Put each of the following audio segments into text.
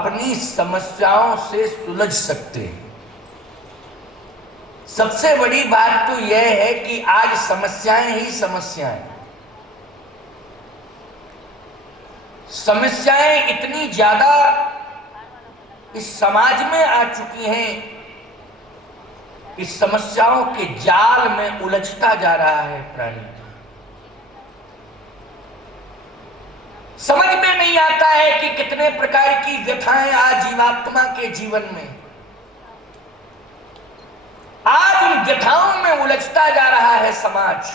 अपनी समस्याओं से सुलझ सकते हैं। सबसे बड़ी बात तो यह है कि आज समस्याएं ही समस्याएं, समस्याएं इतनी ज्यादा इस समाज में आ चुकी हैं कि समस्याओं के जाल में उलझता जा रहा है प्राणी। समझ में नहीं आता है कि कितने प्रकार की व्यथाएं आज जीवात्मा के जीवन में, आज उन व्यथाओं में उलझता जा रहा है समाज।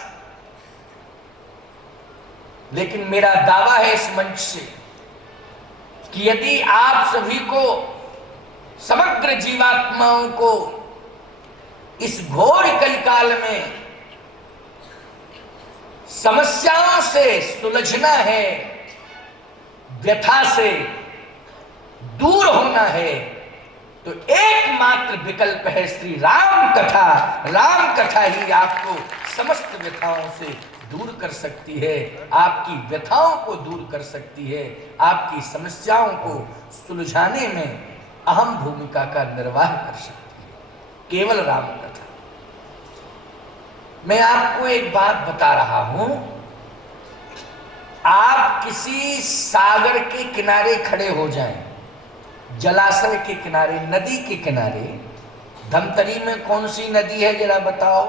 लेकिन मेरा दावा है इस मंच से कि यदि आप सभी को, समग्र जीवात्माओं को इस घोर कलिकाल में समस्याओं से सुलझना है, व्यथा से दूर होना है, तो एकमात्र विकल्प है श्री राम कथा। राम कथा ही आपको समस्त व्यथाओं से दूर कर सकती है, आपकी व्यथाओं को दूर कर सकती है, आपकी समस्याओं को सुलझाने में अहम भूमिका का निर्वाह कर सकती है, केवल राम कथा। मैं आपको एक बात बता रहा हूं, आप किसी सागर के किनारे खड़े हो जाएं, जलाशय के किनारे, नदी के किनारे। धमतरी में कौन सी नदी है जरा बताओ?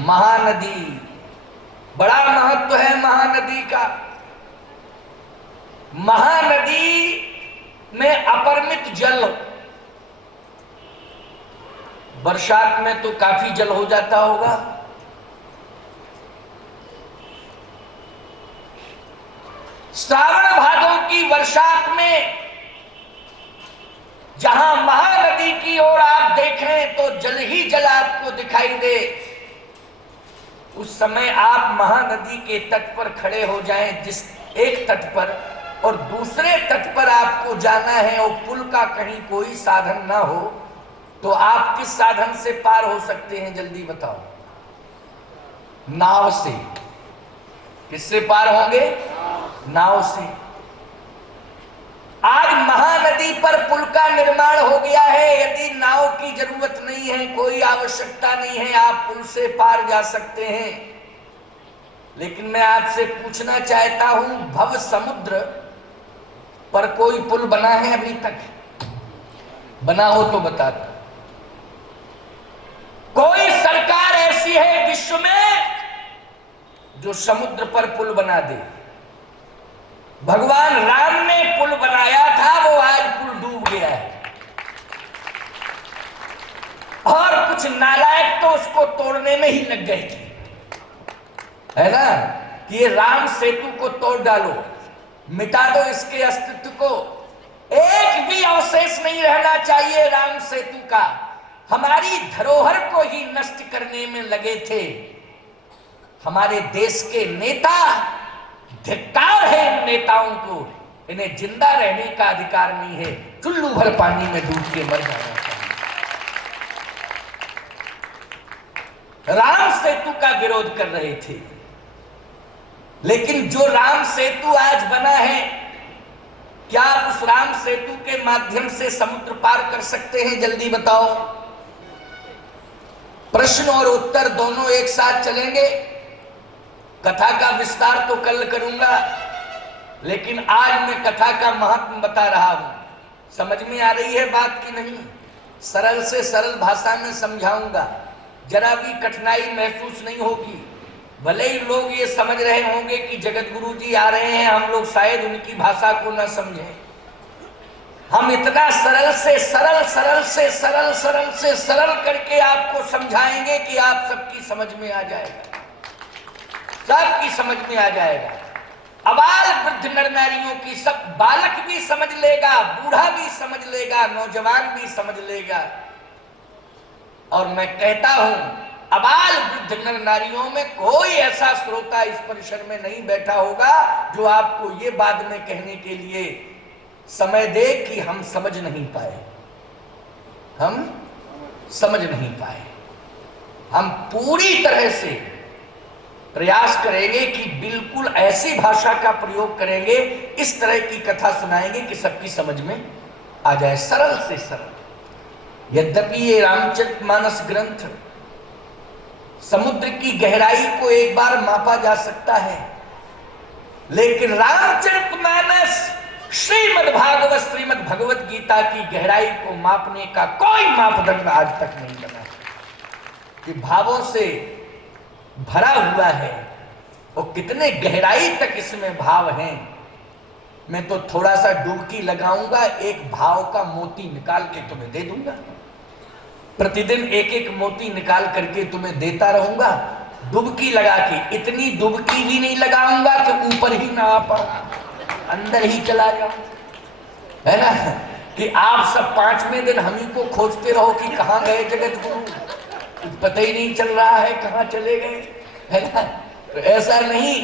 महानदी। बड़ा महत्व है महानदी का। महानदी में अपरिमित जल, बरसात में तो काफी जल हो जाता होगा। श्रावण भादों की बरसात में जहां महानदी की ओर आप देखें तो जल ही जल आपको दिखाई दे, उस समय आप महानदी के तट पर खड़े हो जाएं, जिस एक तट पर, और दूसरे तट पर आपको जाना है और पुल का कहीं कोई साधन ना हो, तो आप किस साधन से पार हो सकते हैं? जल्दी बताओ। नाव से। किससे पार होंगे? नाव से। आज महानदी पर पुल का निर्माण हो गया है, यदि नाव की जरूरत नहीं है, कोई आवश्यकता नहीं है, आप पुल से पार जा सकते हैं। लेकिन मैं आपसे पूछना चाहता हूं, भव समुद्र पर कोई पुल बना है अभी तक? बना हो तो बता दो। कोई सरकार ऐसी है विश्व में जो समुद्र पर पुल बना दे? भगवान राम ने पुल बनाया था, वो आज पुल डूब गया है, और कुछ नालायक तो उसको तोड़ने में ही लग गए थे, है ना, कि ये राम सेतु को तोड़ डालो, मिटा दो इसके अस्तित्व को, एक भी अवशेष नहीं रहना चाहिए राम सेतु का। हमारी धरोहर को ही नष्ट करने में लगे थे हमारे देश के नेता। धिक्कार है इन नेताओं को, इन्हें जिंदा रहने का अधिकार नहीं है, चुल्लू भर पानी में डूब के मर जाना चाहिए। राम सेतु का विरोध कर रहे थे, लेकिन जो राम सेतु आज बना है, क्या आप उस राम सेतु के माध्यम से समुद्र पार कर सकते हैं? जल्दी बताओ। प्रश्न और उत्तर दोनों एक साथ चलेंगे। कथा का विस्तार तो कल करूंगा, लेकिन आज मैं कथा का महत्व बता रहा हूं। समझ में आ रही है बात की नहीं? सरल से सरल भाषा में समझाऊंगा, जरा भी कठिनाई महसूस नहीं होगी। भले ही लोग ये समझ रहे होंगे कि जगत गुरु जी आ रहे हैं, हम लोग शायद उनकी भाषा को न समझें। हम इतना सरल से सरल, सरल से सरल, सरल से सरल करके आपको समझाएंगे कि आप सबकी समझ में आ जाएगा, सबकी समझ में आ जाएगा। अबाल वृद्ध नर नारियों की, सब, बालक भी समझ लेगा, बूढ़ा भी समझ लेगा, नौजवान भी समझ लेगा। और मैं कहता हूं, अबाल वृद्ध नर नारियों में कोई ऐसा श्रोता इस परिसर में नहीं बैठा होगा जो आपको ये बाद में कहने के लिए समय दे कि हम समझ नहीं पाए, हम समझ नहीं पाए। हम पूरी तरह से प्रयास करेंगे कि बिल्कुल ऐसी भाषा का प्रयोग करेंगे, इस तरह की कथा सुनाएंगे कि सबकी समझ में आ जाए, सरल से सरल। यद्यपि ये रामचरितमानस ग्रंथ समुद्र की गहराई को एक बार मापा जा सकता है, लेकिन रामचरितमानस श्रीमद्भागवत श्रीमद् भगवत गीता की गहराई को मापने का कोई मापदंड आज तक नहीं बना कि भावों से भरा हुआ है और कितने गहराई तक इसमें भाव हैं। मैं तो थोड़ा सा डुबकी लगाऊंगा, एक भाव का मोती निकाल के तुम्हें दे दूंगा, प्रतिदिन एक एक मोती निकाल करके तुम्हें देता रहूंगा, डुबकी लगा के। इतनी डुबकी भी नहीं लगाऊंगा कि ऊपर ही ना आ पाऊं, अंदर ही चला जाऊं, है ना, कि आप सब 5वें दिन हम ही को खोजते रहो कि कहां गए जगत गुरु, पता ही नहीं चल रहा है कहां चले गए, है ना। तो ऐसा नहीं,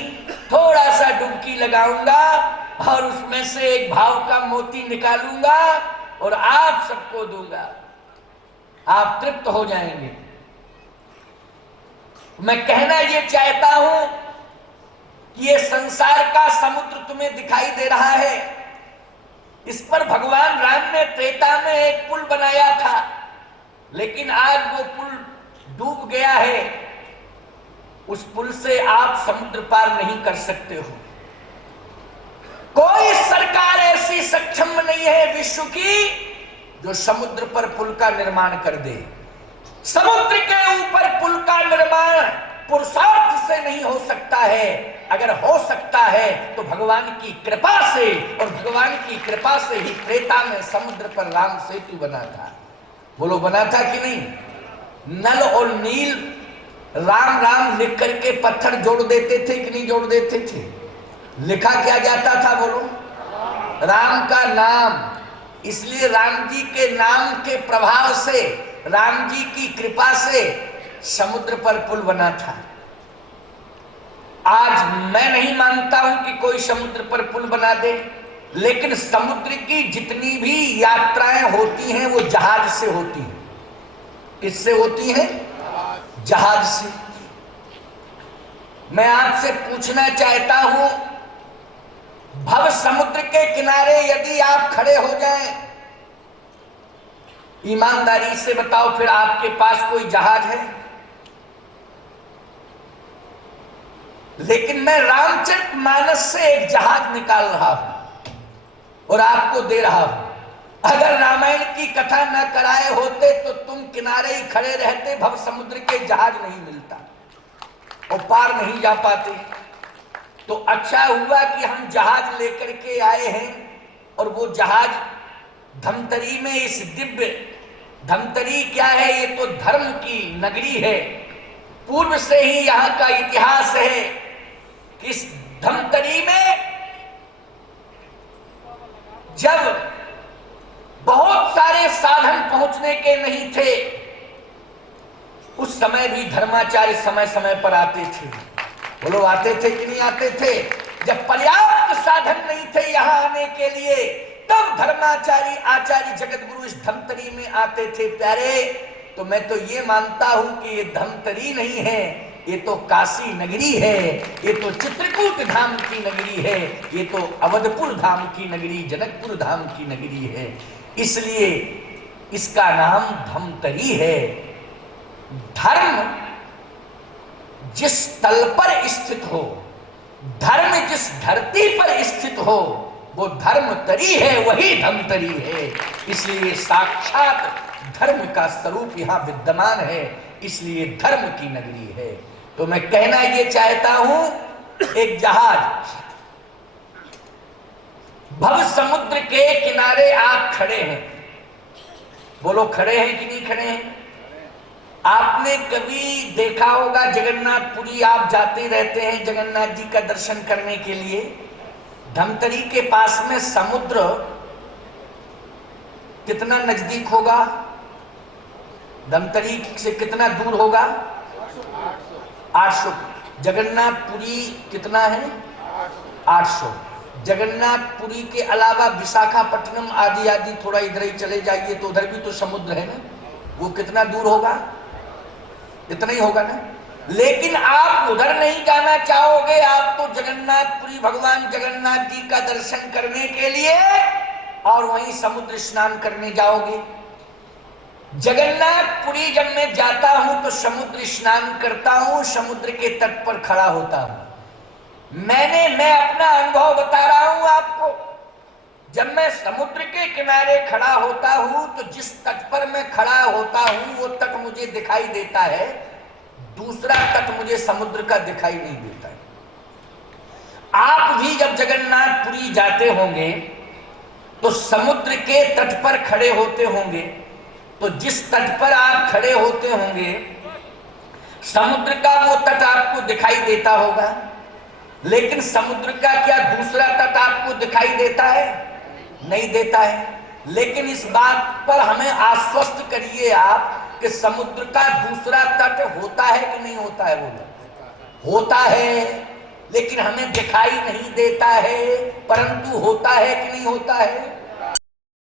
थोड़ा सा डुबकी लगाऊंगा और उसमें से एक भाव का मोती निकालूंगा और आप सबको दूंगा, आप तृप्त हो जाएंगे। मैं कहना ये चाहता हूं कि ये संसार का समुद्र तुम्हें दिखाई दे रहा है, इस पर भगवान राम ने त्रेता में एक पुल बनाया था, लेकिन आज वो पुल डूब गया है। उस पुल से आप समुद्र पार नहीं कर सकते हो। कोई सरकार ऐसी सक्षम नहीं है विश्व की जो समुद्र पर पुल का निर्माण कर दे। समुद्र के ऊपर पुल का निर्माण पुरुषार्थ से नहीं हो सकता है, अगर हो सकता है तो भगवान की कृपा से, और भगवान की कृपा से ही त्रेता में समुद्र पर राम सेतु बना था। बोलो बना था कि नहीं? नल और नील राम राम लिख करके पत्थर जोड़ देते थे कि नहीं जोड़ देते थे? लिखा क्या जाता था बोलो? राम का नाम। इसलिए राम जी के नाम के प्रभाव से, राम जी की कृपा से समुद्र पर पुल बना था। आज मैं नहीं मानता हूं कि कोई समुद्र पर पुल बना दे, लेकिन समुद्र की जितनी भी यात्राएं होती हैं वो जहाज से होती हैं। किससे होती हैं? जहाज से। मैं आपसे पूछना चाहता हूं, भव समुद्र के किनारे यदि आप खड़े हो जाएं, ईमानदारी से बताओ, फिर आपके पास कोई जहाज है? लेकिन मैं रामचरितमानस से एक जहाज निकाल रहा हूं और आपको दे रहा हूं। अगर रामायण की कथा न कराए होते तो तुम किनारे ही खड़े रहते, भव समुद्र के जहाज नहीं मिलता और पार नहीं जा पाते। तो अच्छा हुआ कि हम जहाज लेकर के आए हैं, और वो जहाज धमतरी में, इस दिव्य धमतरी क्या है? ये तो धर्म की नगरी है। पूर्व से ही यहां का इतिहास है कि इस धमतरी में जब बहुत सारे साधन पहुंचने के नहीं थे, उस समय भी धर्माचार्य समय समय पर आते थे। बोलो आते थे कि नहीं आते थे? जब पर्याप्त साधन नहीं थे यहां आने के लिए, तब धर्माचार्य आचार्य जगत गुरु इस धमतरी में आते थे। प्यारे, तो मैं तो ये मानता हूं कि ये धमतरी नहीं है, ये तो काशी नगरी है, ये तो चित्रकूट धाम की नगरी है, ये तो अवधपुर धाम की नगरी, जनकपुर धाम की नगरी है। इसलिए इसका नाम धमतरी है। धर्म जिस तल पर स्थित हो, धर्म जिस धरती पर स्थित हो, वो धर्म तरी है, वही धमतरी है। इसलिए साक्षात धर्म का स्वरूप यहां विद्यमान है, इसलिए धर्म की नगरी है। तो मैं कहना ये चाहता हूं, एक जहाज भव समुद्र के किनारे आप खड़े हैं। बोलो खड़े हैं कि नहीं खड़े हैं? आपने कभी देखा होगा, जगन्नाथपुरी आप जाते रहते हैं जगन्नाथ जी का दर्शन करने के लिए। धमतरी के पास में समुद्र कितना नजदीक होगा? धमतरी से कितना दूर होगा? 800। जगन्नाथपुरी कितना है? 800। जगन्नाथपुरी के अलावा विशाखापट्टनम आदि आदि थोड़ा इधर ही चले जाइए तो उधर भी तो समुद्र है ना, वो कितना दूर होगा? इतना ही होगा ना। लेकिन आप उधर नहीं जाना चाहोगे, आप तो जगन्नाथपुरी भगवान जगन्नाथ जी का दर्शन करने के लिए और वहीं समुद्र स्नान करने जाओगे। जगन्नाथपुरी जब मैं जाता हूं तो समुद्र स्नान करता हूं, समुद्र के तट पर खड़ा होता हूं। मैं अपना अनुभव बता रहा हूं आपको। जब मैं समुद्र के किनारे खड़ा होता हूं तो जिस तट पर मैं खड़ा होता हूं वो तट मुझे दिखाई देता है, दूसरा तट मुझे समुद्र का दिखाई नहीं देता है। आप भी जब जगन्नाथपुरी जाते होंगे तो समुद्र के तट पर खड़े होते होंगे, तो जिस तट पर आप खड़े होते होंगे समुद्र का वो तट आपको दिखाई देता होगा, लेकिन समुद्र का क्या दूसरा तट आपको दिखाई देता है? नहीं देता है। लेकिन इस बात पर हमें आश्वस्त करिए आप कि समुद्र का दूसरा तट होता है कि नहीं होता है? बोलो। होता है, लेकिन हमें दिखाई नहीं देता है, परंतु होता है कि नहीं होता है?